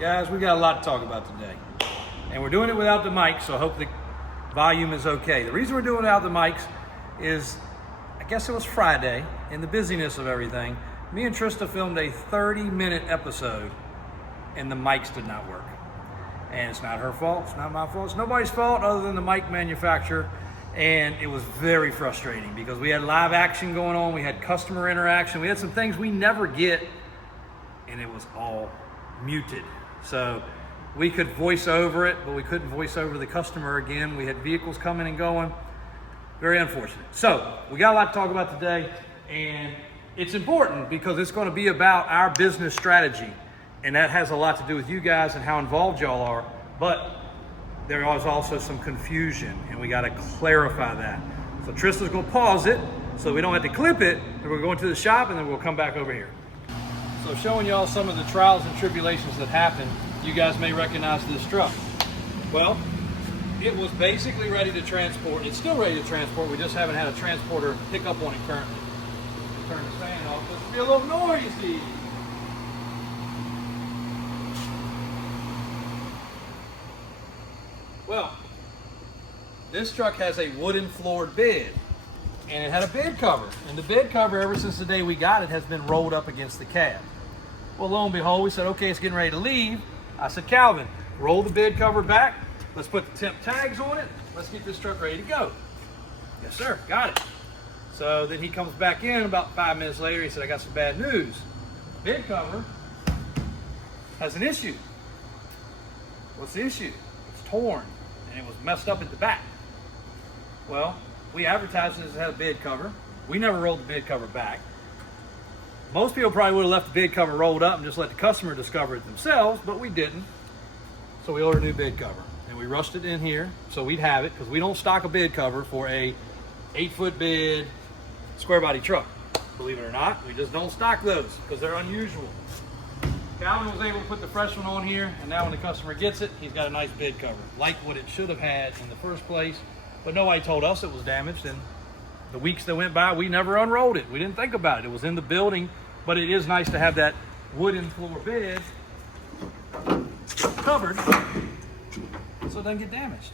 Guys, we got a lot to talk about today. And we're doing it without the mic, so I hope the volume is okay. The reason we're doing it without the mics is, I guess it was Friday, in the busyness of everything, me and Trista filmed a 30-minute episode, and the mics did not work. And it's not her fault, it's not my fault, it's nobody's fault other than the mic manufacturer. And it was very frustrating because we had live action going on, we had customer interaction, we had some things we never get, and it was all muted. So we could voice over it, but we couldn't voice over the customer again. We had vehicles coming and going. Very unfortunate. So we got a lot to talk about today, and it's important because it's going to be about our business strategy, and that has a lot to do with you guys and how involved y'all are. But there is also some confusion, and we got to clarify that. So Trista's going to pause it so we don't have to clip it, and we're going to the shop, and then we'll come back over here. So showing y'all some of the trials and tribulations that happened, you guys may recognize this truck. Well, it was basically ready to transport. It's still ready to transport. We just haven't had a transporter pick up on it currently. Turn the fan off. Let's be a little noisy. Well, this truck has a wooden floored bed, and it had a bed cover. And the bed cover, ever since the day we got it, has been rolled up against the cab. Well, lo and behold, we said, okay, it's getting ready to leave. I said, Calvin, roll the bed cover back. Let's put the temp tags on it. Let's get this truck ready to go. Yes, sir, got it. So then he comes back in about 5 minutes later. He said, I got some bad news. Bed cover has an issue. What's the issue? It's torn, and it was messed up at the back. Well, we advertised it as it had a bed cover. We never rolled the bed cover back. Most people probably would have left the bed cover rolled up and just let the customer discover it themselves, but we didn't. So we ordered a new bed cover, and we rushed it in here so we'd have it, because we don't stock a bed cover for a 8-foot bed square body truck. Believe it or not, we just don't stock those because they're unusual. Calvin was able to put the fresh one on here, and now when the customer gets it, he's got a nice bed cover, like what it should have had in the first place. But nobody told us it was damaged, and the weeks that went by, we never unrolled it. We didn't think about it. It was in the building, but it is nice to have that wooden floor bed covered so it doesn't get damaged.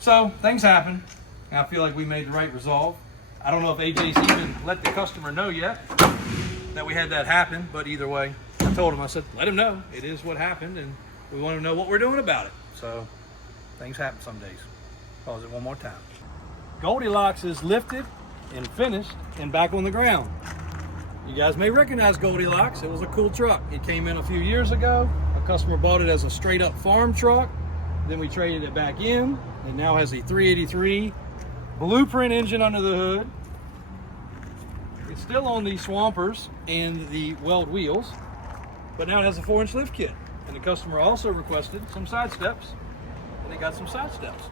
So things happen, and I feel like we made the right resolve. I don't know if AJ's even let the customer know yet that we had that happen, but either way, I told him, I said, let him know. It is what happened, and we want to know what we're doing about it. So things happen some days. Pause it one more time. Goldilocks is lifted and finished and back on the ground. You guys may recognize Goldilocks. It was a cool truck. It came in a few years ago. A customer bought it as a straight up farm truck. Then we traded it back in. It now has a 383 blueprint engine under the hood. It's still on the swampers and the weld wheels, but now it has a 4-inch lift kit. And the customer also requested some side steps, and they got some side steps.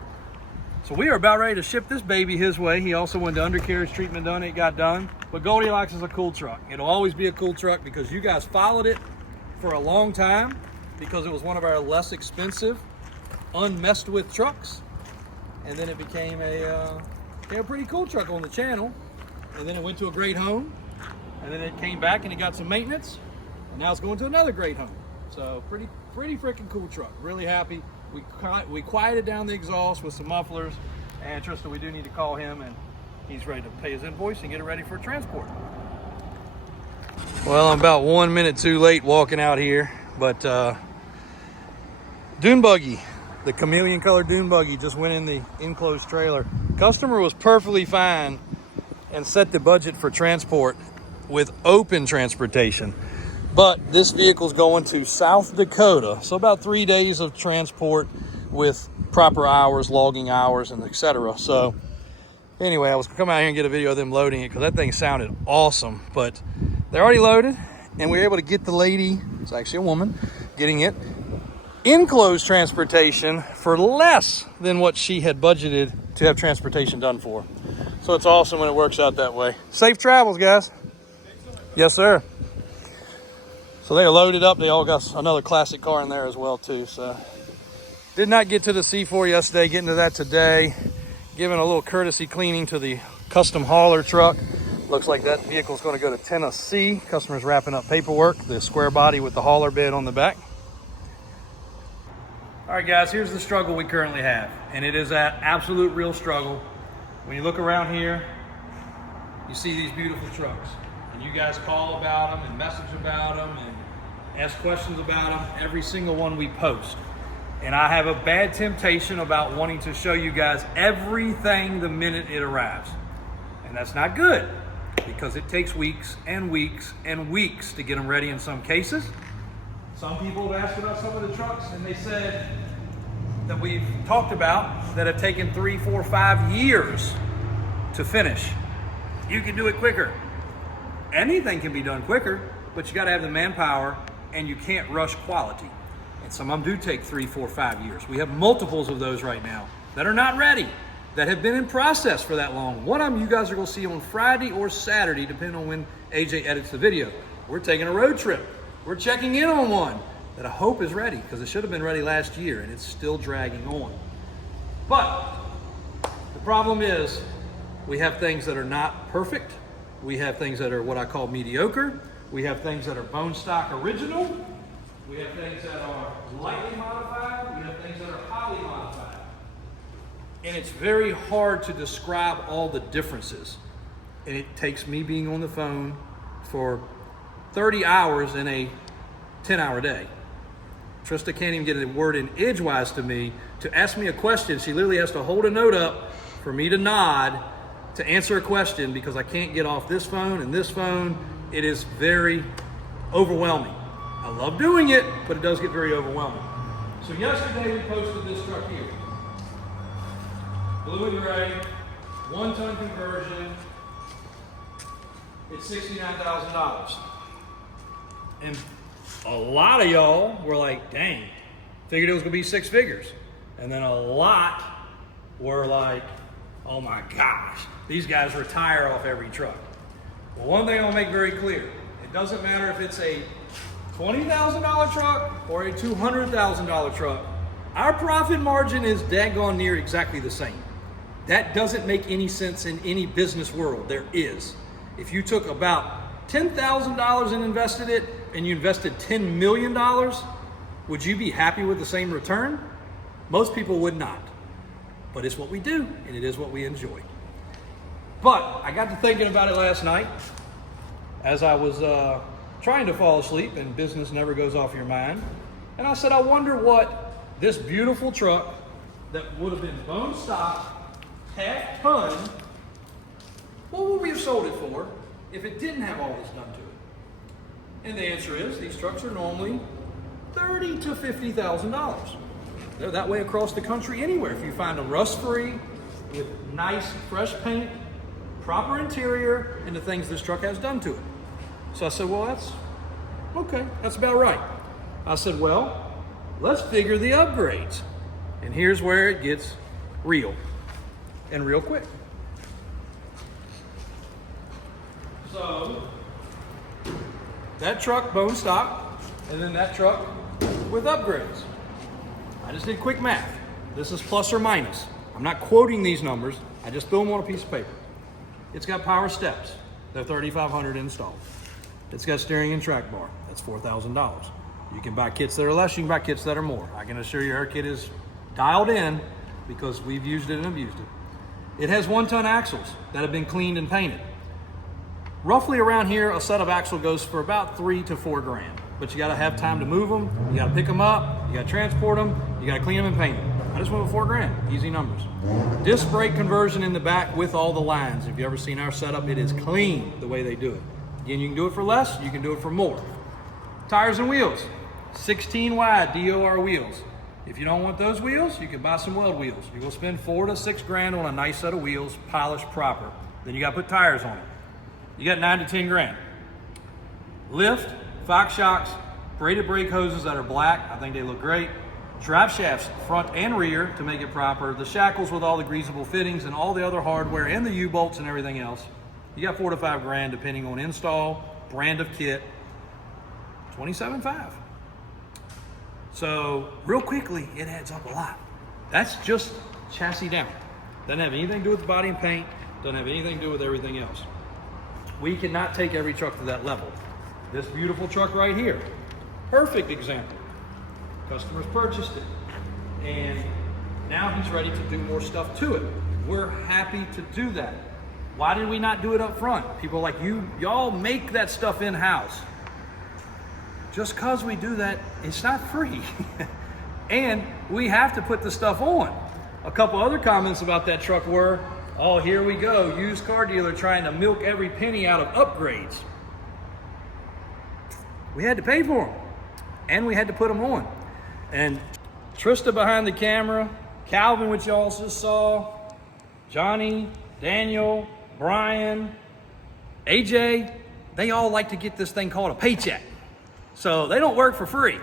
So we are about ready to ship this baby his way. He also wanted the undercarriage treatment done. It got done. But Goldilocks is a cool truck. It'll always be a cool truck because you guys followed it for a long time because it was one of our less expensive, unmessed with trucks. And then it became a pretty cool truck on the channel. And then it went to a great home. And then it came back and it got some maintenance. And now it's going to another great home. So pretty freaking cool truck. Really happy. We quieted down the exhaust with some mufflers, and Trista, we do need to call him, and he's ready to pay his invoice and get it ready for transport. Well, I'm about 1 minute too late walking out here, but dune buggy, the chameleon-color dune buggy just went in the enclosed trailer. Customer was perfectly fine and set the budget for transport with open transportation. But this vehicle's going to South Dakota, so about 3 days of transport with proper hours, logging hours, and etc. So anyway, I was coming out here and get a video of them loading it because that thing sounded awesome. But they're already loaded, and we were able to get the lady, it's actually a woman, getting it enclosed transportation for less than what she had budgeted to have transportation done for. So it's awesome when it works out that way. Safe travels, guys. Yes, sir. So they are loaded up. They all got another classic car in there as well too. So did not get to the C4 yesterday, getting to that today. Giving a little courtesy cleaning to the custom hauler truck. Looks like that vehicle's going to go to Tennessee. Customer's wrapping up paperwork. The square body with the hauler bed on the back. All right, guys, here's the struggle we currently have. And it is that absolute real struggle. When you look around here, you see these beautiful trucks. And you guys call about them and message about them and ask questions about them. Every single one we post. And I have a bad temptation about wanting to show you guys everything the minute it arrives. And that's not good, because it takes weeks and weeks and weeks to get them ready in some cases. Some people have asked about some of the trucks, and they said that we've talked about that have taken 3, 4, 5 years to finish. You can do it quicker. Anything can be done quicker, but you got to have the manpower, and you can't rush quality. And some of them do take 3, 4, 5 years. We have multiples of those right now that are not ready, that have been in process for that long. One of them you guys are going to see on Friday or Saturday, depending on when AJ edits the video. We're taking a road trip. We're checking in on one that I hope is ready, because it should have been ready last year, and it's still dragging on. But the problem is we have things that are not perfect. We have things that are what I call mediocre. We have things that are bone stock original. We have things that are lightly modified. We have things that are highly modified. And it's very hard to describe all the differences. And it takes me being on the phone for 30 hours in a 10-hour day. Trista can't even get a word in edgewise to me to ask me a question. She literally has to hold a note up for me to nod to answer a question, because I can't get off this phone and this phone. It is very overwhelming. I love doing it, but it does get very overwhelming. So yesterday we posted this truck here. Blue and gray, 1-ton conversion. It's $69,000. And a lot of y'all were like, dang, figured it was gonna be 6 figures. And then a lot were like, oh my gosh, these guys retire off every truck. Well, one thing I'll make very clear, it doesn't matter if it's a $20,000 truck or a $200,000 truck, our profit margin is daggone near exactly the same. That doesn't make any sense in any business world. There is. If you took about $10,000 and invested it, and you invested $10 million, would you be happy with the same return? Most people would not. But it's what we do, and it is what we enjoy. But I got to thinking about it last night as I was trying to fall asleep, and business never goes off your mind. And I said, I wonder what this beautiful truck that would have been bone stock, half ton, what would we have sold it for if it didn't have all this done to it? And the answer is, these trucks are normally $30,000 to $50,000. They're that way across the country anywhere. If you find them rust-free, with nice, fresh paint, proper interior, and the things this truck has done to it. So I said, well, that's okay. That's about right. I said, well, let's figure the upgrades. And here's where it gets real, and real quick. So that truck bone stock, and then that truck with upgrades. I just did quick math. This is plus or minus. I'm not quoting these numbers. I just threw them on a piece of paper. It's got power steps. They're $3,500 installed. It's got steering and track bar. That's $4,000. You can buy kits that are less. You can buy kits that are more. I can assure you our kit is dialed in because we've used it and abused it. It has 1-ton axles that have been cleaned and painted. Roughly around here, a set of axle goes for about $3 to $4 grand. But you gotta have time to move them, you gotta pick them up, you gotta transport them, you gotta clean them and paint them. I just went with $4 grand, easy numbers. Disc brake conversion in the back with all the lines. If you've ever seen our setup, it is clean the way they do it. Again, you can do it for less, you can do it for more. Tires and wheels, 16 wide DOR wheels. If you don't want those wheels, you can buy some weld wheels. You're gonna spend $4 to $6 grand on a nice set of wheels, polished proper. Then you gotta put tires on it. You got 9 to 10 grand. Lift, Fox shocks, braided brake hoses that are black. I think they look great. Drive shafts, front and rear to make it proper. The shackles with all the greasable fittings and all the other hardware and the U-bolts and everything else. You got 4 to 5 grand depending on install, brand of kit, 27.5. So real quickly, it adds up a lot. That's just chassis down. Doesn't have anything to do with the body and paint. Doesn't have anything to do with everything else. We cannot take every truck to that level. This beautiful truck right here, perfect example. Customers purchased it, and now he's ready to do more stuff to it. We're happy to do that. Why did we not do it up front? People are like, y'all make that stuff in-house. Just because we do that, it's not free. And we have to put the stuff on. A couple other comments about that truck were, oh, here we go, used car dealer trying to milk every penny out of upgrades. We had to pay for them, and we had to put them on. And Trista behind the camera, Calvin, which y'all just saw, Johnny, Daniel, Brian, AJ, they all like to get this thing called a paycheck. So they don't work for free.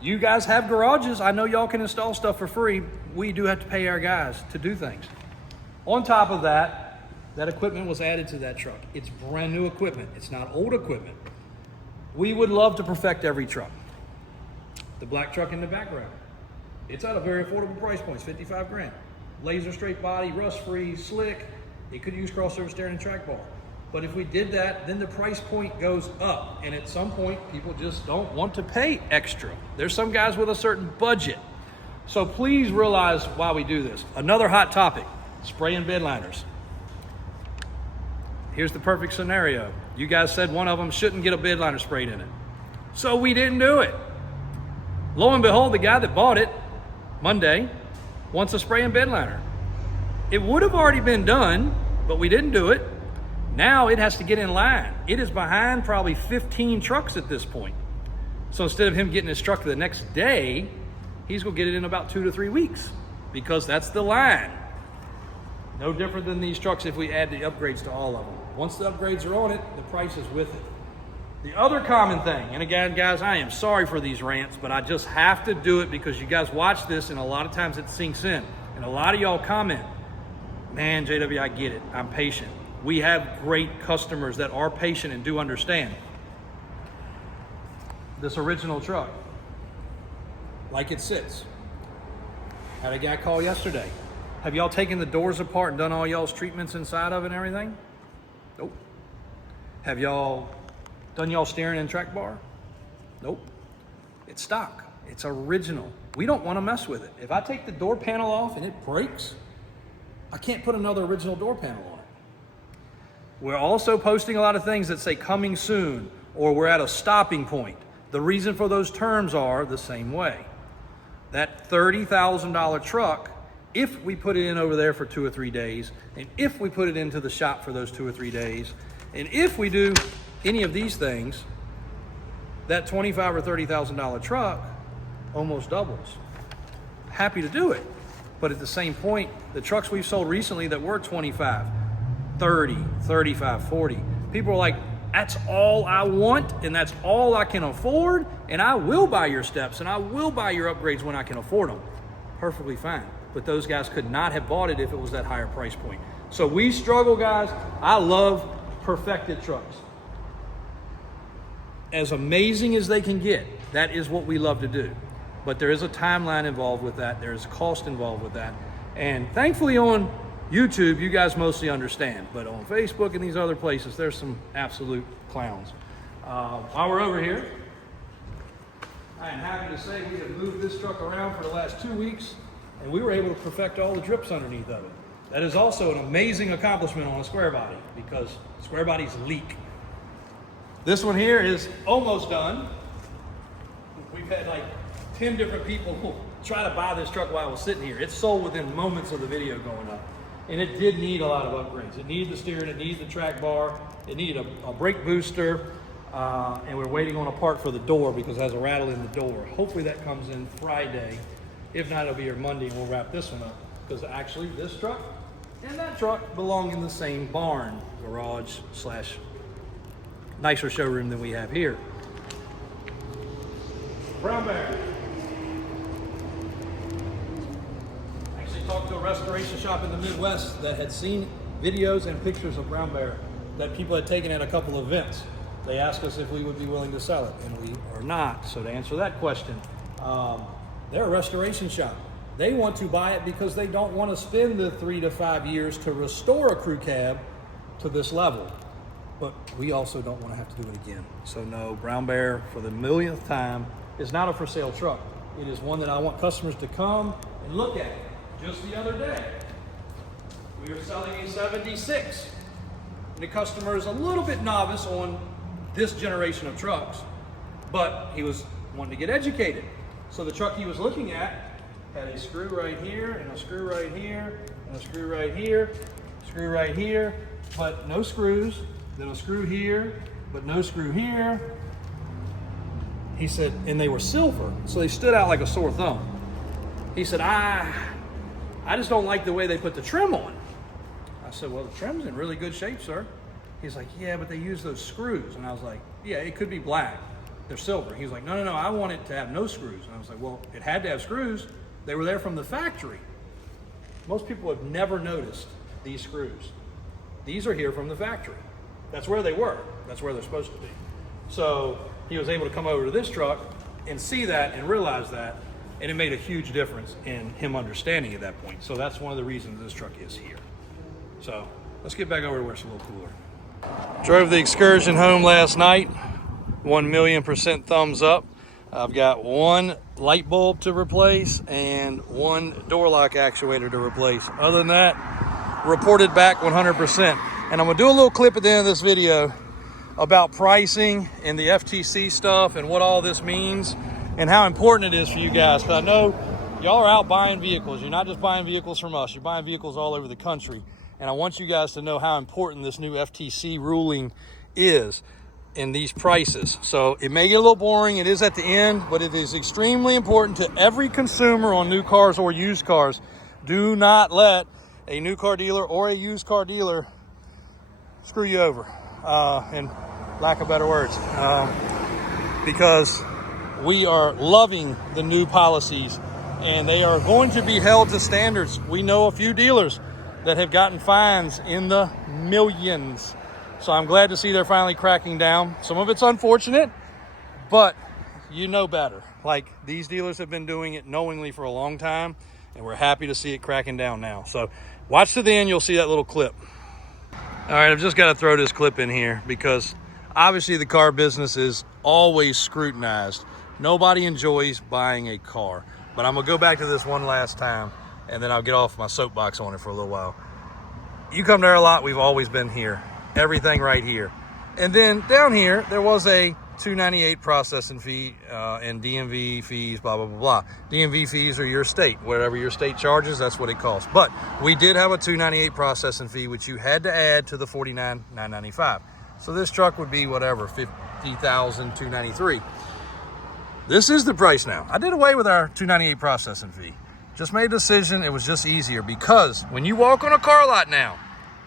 You guys have garages. I know y'all can install stuff for free. We do have to pay our guys to do things. On top of that, that equipment was added to that truck. It's brand new equipment. It's not old equipment. We would love to perfect every truck. The black truck in the background, it's at a very affordable price point, 55 grand. Laser straight body, rust free, slick. It could use crossover steering and track bar. But if we did that, then the price point goes up. And at some point, people just don't want to pay extra. There's some guys with a certain budget. So please realize why we do this. Another hot topic, spray and bed liners. Here's the perfect scenario. You guys said one of them shouldn't get a bed liner sprayed in it. So we didn't do it. Lo and behold, the guy that bought it Monday wants a spray and bed liner. It would have already been done, but we didn't do it. Now it has to get in line. It is behind probably 15 trucks at this point. So instead of him getting his truck the next day, he's gonna get it in about 2 to 3 weeks because that's the line. No different than these trucks if we add the upgrades to all of them. Once the upgrades are on it, the price is with it. The other common thing, and again, guys, I am sorry for these rants, but I just have to do it because you guys watch this and a lot of times it sinks in. And a lot of y'all comment, man, JW, I get it, I'm patient. We have great customers that are patient and do understand. This original truck, like it sits. Had a guy call yesterday. Have y'all taken the doors apart and done all y'all's treatments inside of it and everything? Nope. Have y'all done y'all steering and track bar? Nope. It's stock. It's original. We don't want to mess with it. If I take the door panel off and it breaks, I can't put another original door panel on it. We're also posting a lot of things that say coming soon or we're at a stopping point. The reason for those terms are the same way. That $30,000 truck, if we put it in over there for 2 or 3 days, and if we put it into the shop for those 2 or 3 days, and if we do any of these things, that $25,000 or $30,000 truck almost doubles. Happy to do it. But at the same point, the trucks we've sold recently that were 25, 30, 35, 40, people are like, that's all I want and that's all I can afford, and I will buy your steps and I will buy your upgrades when I can afford them. Perfectly fine. But those guys could not have bought it if it was that higher price point. So we struggle, guys. I love perfected trucks. As amazing as they can get, that is what we love to do. But there is a timeline involved with that. There is cost involved with that. And thankfully on YouTube, you guys mostly understand. But on Facebook and these other places, there's some absolute clowns. While we're over here, I am happy to say we have moved this truck around for the last 2 weeks, and we were able to perfect all the drips underneath of it. That is also an amazing accomplishment on a square body because square bodies leak. This one here is almost done. We've had like 10 different people try to buy this truck while I was sitting here. It sold within moments of the video going up. And it did need a lot of upgrades. It needed the steering, it needed the track bar, it needed a brake booster, and we're waiting on a part for the door because it has a rattle in the door. Hopefully that comes in Friday. If not, it'll be here Monday and we'll wrap this one up. Because actually this truck and that truck belong in the same barn, garage slash nicer showroom than we have here. Brown Bear. Actually talked to a restoration shop in the Midwest that had seen videos and pictures of Brown Bear that people had taken at a couple of events. They asked us if we would be willing to sell it, and we are not. So to answer that question, they're a restoration shop. They want to buy it because they don't want to spend the 3 to 5 years to restore a crew cab to this level. but we also don't want to have to do it again. So no, Brown Bear, for the millionth time, is not a for sale truck. It is one that I want customers to come and look at. Just the other day, we were selling a 76. And the customer is a little bit novice on this generation of trucks, but he was wanting to get educated. So the truck he was looking at had a screw right here, and a screw right here, and a screw right here, screw right here, but no screws, then a screw here, but no screw here. He said, and they were silver, so they stood out like a sore thumb. He said, I just don't like the way they put the trim on. I said, well, the trim's in really good shape, sir. He's like, yeah, but they use those screws. And I was like, yeah, it could be black. They're silver. He was like, no, I want it to have no screws. And I was like, well, it had to have screws. They were there from the factory. Most people have never noticed these screws. These are here from the factory. That's where they were. That's where they're supposed to be. So he was able to come over to this truck and see that and realize that. And it made a huge difference in him understanding at that point. So that's one of the reasons this truck is here. So let's get back over to where it's a little cooler. Drove the Excursion home last night. 1,000,000% thumbs up. I've got one light bulb to replace and one door lock actuator to replace. Other than that, reported back 100%. And I'm gonna do a little clip at the end of this video about pricing and the FTC stuff and what all this means and how important it is for you guys. Because I know y'all are out buying vehicles. You're not just buying vehicles from us. You're buying vehicles all over the country. And I want you guys to know how important this new FTC ruling is in these prices. So it may get a little boring. It is at the end, but it is extremely important to every consumer on new cars or used cars. Do not let a new car dealer or a used car dealer screw you over, in lack of better words, because we are loving the new policies and they are going to be held to standards. We know a few dealers that have gotten fines in the millions. So I'm glad to see they're finally cracking down. Some of it's unfortunate, but you know better. Like, these dealers have been doing it knowingly for a long time, and we're happy to see it cracking down now. So watch to the end, you'll see that little clip. All right, I've just got to throw this clip in here because obviously the car business is always scrutinized. Nobody enjoys buying a car, but I'm gonna go back to this one last time and then I'll get off my soapbox on it for a little while. You come to our lot, we've always been here. Everything right here. And then down here, there was a $298 processing fee and DMV fees, blah, blah, blah, blah. DMV fees are your state. Whatever your state charges, that's what it costs. But we did have a $298 processing fee, which you had to add to the $49,995. So this truck would be whatever, $50,293. This is the price now. I did away with our $298 processing fee. Just made a decision. It was just easier because when you walk on a car lot now,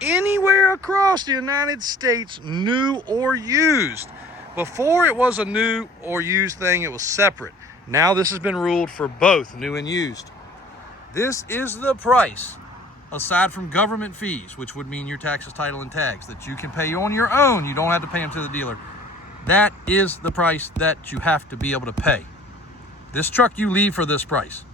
anywhere across the United States, new or used. Before it was a new or used thing, it was separate. Now this has been ruled for both new and used. This is the price, aside from government fees, which would mean your taxes, title, and tags that you can pay on your own. You don't have to pay them to the dealer. That is the price that you have to be able to pay. This truck, you leave for this price.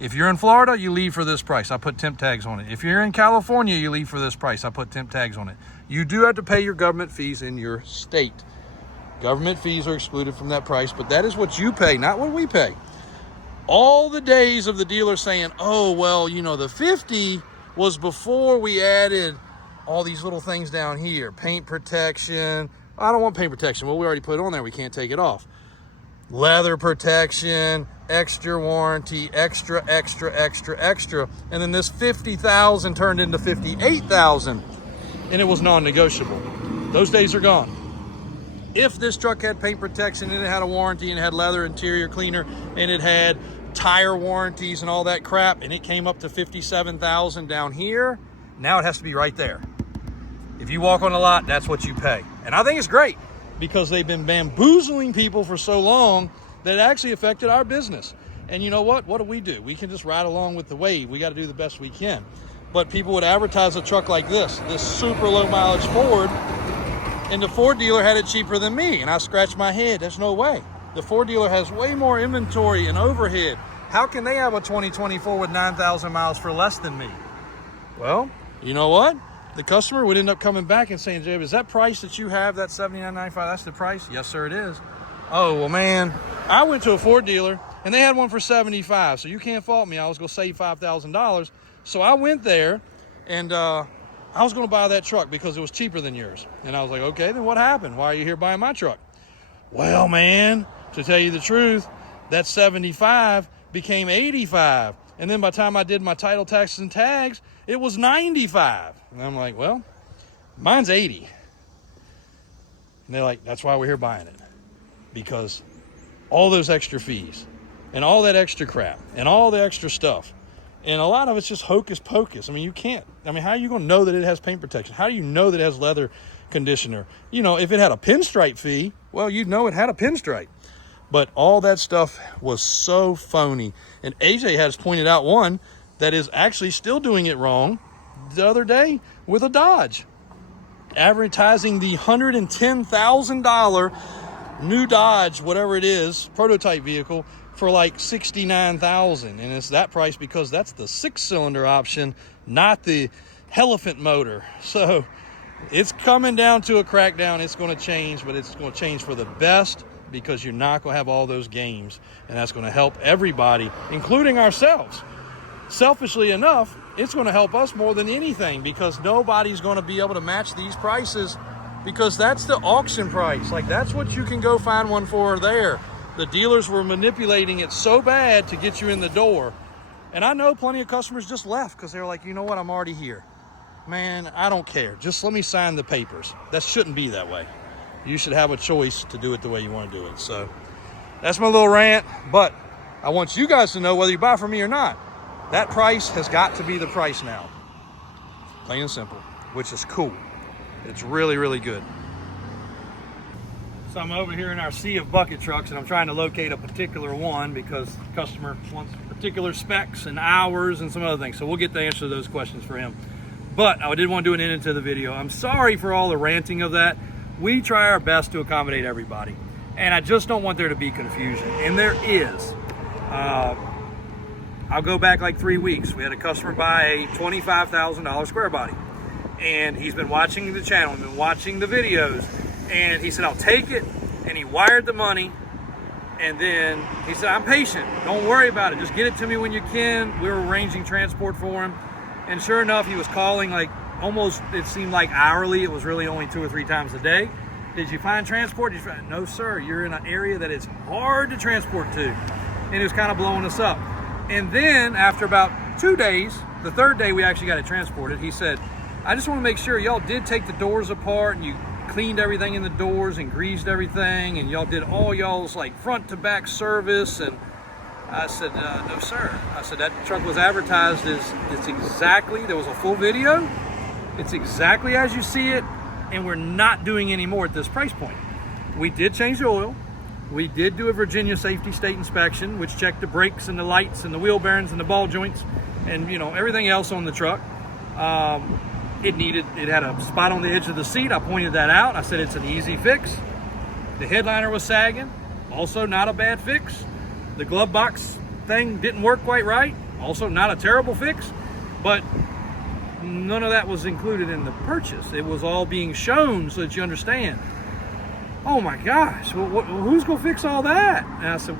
If you're in Florida, you leave for this price. I put temp tags on it. If you're in California, you leave for this price. I put temp tags on it. You do have to pay your government fees in your state. Government fees are excluded from that price, but that is what you pay, not what we pay. All the days of the dealer saying, oh, well, you know, the 50 was before we added all these little things down here. Paint protection. I don't want paint protection. Well, we already put it on there. We can't take it off. Leather protection, extra warranty, extra. And then this 50,000 turned into 58,000 and it was non-negotiable. Those days are gone. If this truck had paint protection and it had a warranty and it had leather interior cleaner and it had tire warranties and all that crap and it came up to 57,000 down here, now it has to be right there. If you walk on a lot, that's what you pay. And I think it's great because they've been bamboozling people for so long that it actually affected our business. And you know what? What do? We can just ride along with the wave. We got to do the best we can. But people would advertise a truck like this super low mileage Ford, and the Ford dealer had it cheaper than me. And I scratched my head. There's no way. The Ford dealer has way more inventory and overhead. How can they have a 2024 with 9,000 miles for less than me? Well, you know what? the customer would end up coming back and saying, Jay, is that price that you have, that $79.95, that's the price? Yes, sir, it is. Oh, well, man, I went to a Ford dealer, and they had one for $75, so you can't fault me. I was going to save $5,000. So I went there, and I was going to buy that truck because it was cheaper than yours. And I was like, okay, then what happened? Why are you here buying my truck? Well, man, to tell you the truth, that 75 became 85. And then by the time I did my title, taxes, and tags, it was 95. And I'm like, well, mine's 80. And they're like, that's why we're here buying it. Because all those extra fees and all that extra crap and all the extra stuff. And a lot of it's just hocus pocus. I mean, you can't. I mean, how are you going to know that it has paint protection? How do you know that it has leather conditioner? You know, if it had a pinstripe fee, well, you'd know it had a pinstripe. But all that stuff was so phony. And AJ has pointed out one that is actually still doing it wrong the other day with a Dodge. Advertising the $110,000 new Dodge, whatever it is, prototype vehicle, for like $69,000. And it's that price because that's the 6-cylinder option, not the elephant motor. So it's coming down to a crackdown. It's going to change, but it's going to change for the best, because you're not going to have all those games, and that's going to help everybody, including ourselves. Selfishly enough, it's going to help us more than anything, because nobody's going to be able to match these prices, because that's the auction price. Like, that's what you can go find one for there. The dealers were manipulating it so bad to get you in the door. And I know plenty of customers just left because they're like, you know what, I'm already here. Man, I don't care. Just let me sign the papers. That shouldn't be that way. You should have a choice to do it the way you want to do it. So that's my little rant, but I want you guys to know, whether you buy from me or not, that price has got to be the price now. Plain and simple, which is cool. It's really, really good. So I'm over here in our sea of bucket trucks, and I'm trying to locate a particular one because the customer wants particular specs and hours and some other things. So we'll get the answer to those questions for him. But I did want to do an end to the video. I'm sorry for all the ranting of that. We try our best to accommodate everybody, and I just don't want there to be confusion, and there is. I'll go back like 3 weeks. We had a customer buy a $25,000 square body, and he's been watching the channel, been watching the videos, and he said, I'll take it, and he wired the money, and then he said, I'm patient, don't worry about it, just get it to me when you can. We were arranging transport for him, and sure enough, he was calling like almost, it seemed like hourly. It was really only 2 or 3 times a day. Did you find transport? No, sir. You're in an area that it's hard to transport to. And it was kind of blowing us up. And then after about 2 days, the third day we actually got it transported, he said, I just want to make sure y'all did take the doors apart and you cleaned everything in the doors and greased everything, and y'all did all y'all's like front to back service. And I said, no, sir. I said, that truck was advertised as, it's exactly, there was a full video. It's exactly as you see it, and we're not doing any more at this price point. We did change the oil. We did do a Virginia safety state inspection, which checked the brakes and the lights and the wheel bearings and the ball joints and, you know, everything else on the truck. It had a spot on the edge of the seat. I pointed that out. I said it's an easy fix. The headliner was sagging, also not a bad fix. The glove box thing didn't work quite right, also not a terrible fix, but none of that was included in the purchase. It was all being shown so that you understand. Oh my gosh, well, who's gonna fix all that? And I said,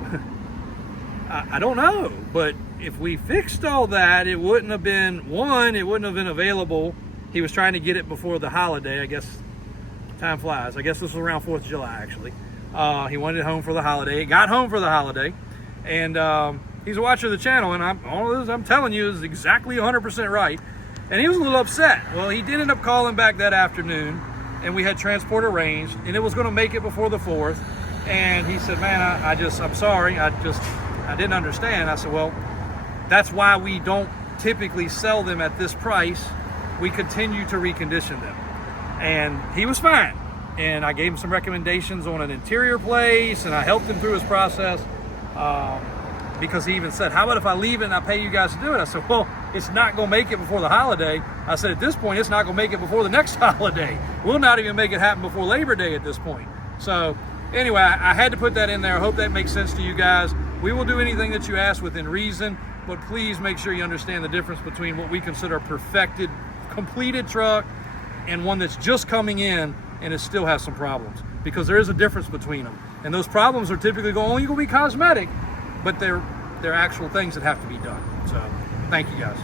I don't know, but if we fixed all that, it wouldn't have been, it wouldn't have been available. He was trying to get it before the holiday. I guess time flies. I guess this was around 4th of July, actually. He wanted it home for the holiday. It got home for the holiday, and he's a watcher of the channel, and all of this I'm telling you is exactly 100% right. And he was a little upset. Well, he did end up calling back that afternoon, and we had transport arranged, and it was going to make it before the 4th. And he said, man, I'm sorry. I didn't understand. I said, well, that's why we don't typically sell them at this price. We continue to recondition them. And he was fine. And I gave him some recommendations on an interior place, and I helped him through his process. Because he even said, how about if I leave it and I pay you guys to do it? I said, well, it's not going to make it before the holiday. I said, at this point, it's not going to make it before the next holiday. We'll not even make it happen before Labor Day at this point. So anyway, I had to put that in there. I hope that makes sense to you guys. We will do anything that you ask within reason, but please make sure you understand the difference between what we consider a perfected, completed truck and one that's just coming in and it still has some problems, because there is a difference between them. And those problems are typically only going to be cosmetic, but they're actual things that have to be done. So thank you guys.